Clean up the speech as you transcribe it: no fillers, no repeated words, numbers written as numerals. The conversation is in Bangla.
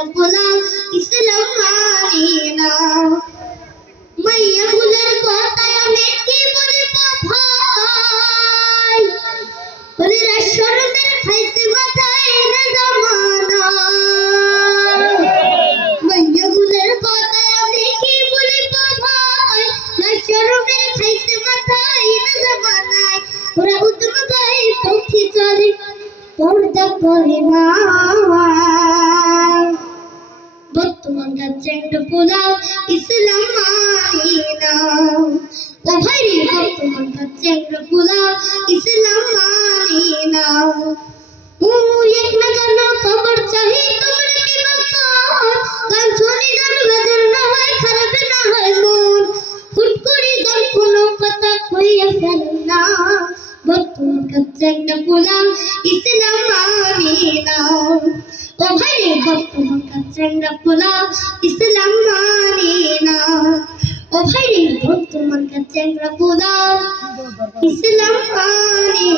চেংড়া পোলাও ইসলাম মানে না। মাইয়া গুলার কথায় আমি কি বলবো ভাই, ওরা শরমের খাইছে মাথায় না জামানা। মাইয়া গুলার কথায় আমি কি বলবো ভাই, না শরমের খাইছে মাথায় না জামানায়। ওরা উত্তম ভাই পক্ষে চলে পর্দা করে না। বর্তমানকার চেংড়া পোলাও ইসলাম মানে না। ও ভাই রে বর্তমানকার চেংড়া পোলাও ইসলাম মানে না। ও এক না গান খবর চাহি তোমরা কি বলতো, গান শুনি গান বাজার না হয় খারাপ না হয় মন, হুট করে গান কোনো কথা কইয়া ফেল না। বর্তমানকার চেংড়া পোলাও ইসলাম মানে না। ও ভাই রে বর্তমানকার চেংড়া পোলাও ইসলাম মানে না। ও ভাই রে বর্তমানকার চেংড়া পোলাও ইসলাম মানে